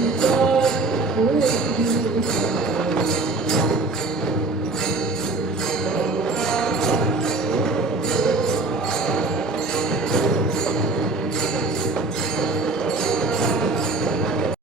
Thank you.